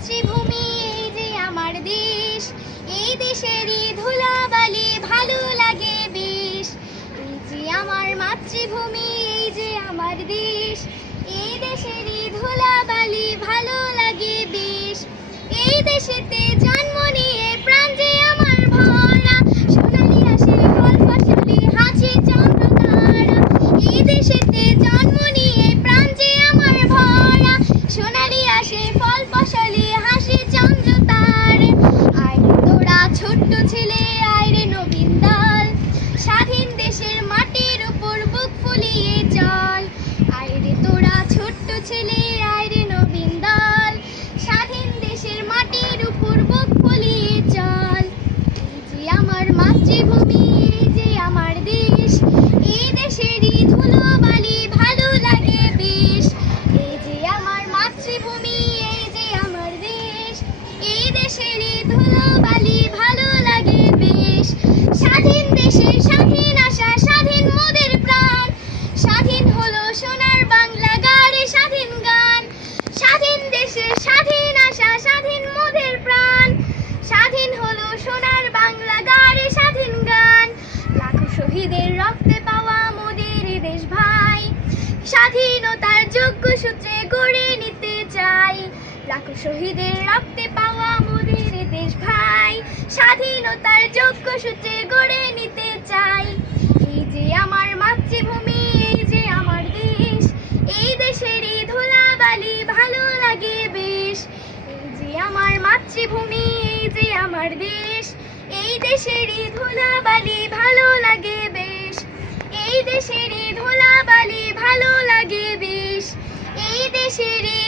মাতৃভূমি এই যে আমার দেশ, এই দেশেরই ধুলাবালি ভালো লাগে বেশ। এই যে আমার মাতৃভূমি এই যে আমার দেশ, এই দেশেরই ধুলাবালি ভালো লাগে বেশ। এই দেশেতে জন্ম নিয়ে প্রাণ যে আমার ভরা, সোনালি আসে ফল ফসলে হাসি চন্দ্র তারা। এই দেশেতে জন্ম নিয়ে প্রাণ যে আমার ভরা, সোনালি আসে ফল ফসলে হাসি চন্দ্র তার। আয় রে তোরা ছোট্ট ছেলে, আয় রে নবীন দল, স্বাধীন দেশের মাটির উপর বুক ফুলিয়ে চল। আয় রে তোরা ছোট্ট ছেলে, আয় রে নবীন দল, স্বাধীন দেশের মাটির উপর বুক ফুলিয়ে চল। এই যে আমার মাতৃভূমি এই যে আমার দেশ, এই দেশেরই ধুলোবালি ভালো লাগে বেশ। এই যে আমার মাতৃভূমি এই যে আমার দেশ, এই দেশেরই ধুলোবালি ভালো লাগে বেশ। স্বাধীন দেশের স্বাধীন আশা, স্বাধীন মোদের প্রাণ, স্বাধীন হলো সোনার বাংলা গাড়ে স্বাধীন গান। স্বাধীন দেশের স্বাধীন আশা, স্বাধীন মোদের প্রাণ, স্বাধীন হলো সোনার বাংলা গাড়ে স্বাধীন গান। লাখো শহীদের রক্তে পাওয়া মোদের দেশ ভাই, স্বাধীনতার যোগ্য সূত্রে গড়ে নিতে চাই। লাখো শহীদের রক্তে পাওয়া মোদের দেশ ভাই, স্বাধীনতার যোগ্য সূত্রে গড়ে নিতে চাই। এই যে আমার মাতৃভূমি এই যে আমার দেশ, এই দেশেরই ধুলাবালি ভালো লাগে বেশ। এই যে আমার মাতৃভূমি এই যে আমার দেশ, এই দেশেরই ধুলাবালি ভালো লাগে বেশ। এই দেশেরই ধুলাবালি ভালো লাগে বেশ। এই দেশেরই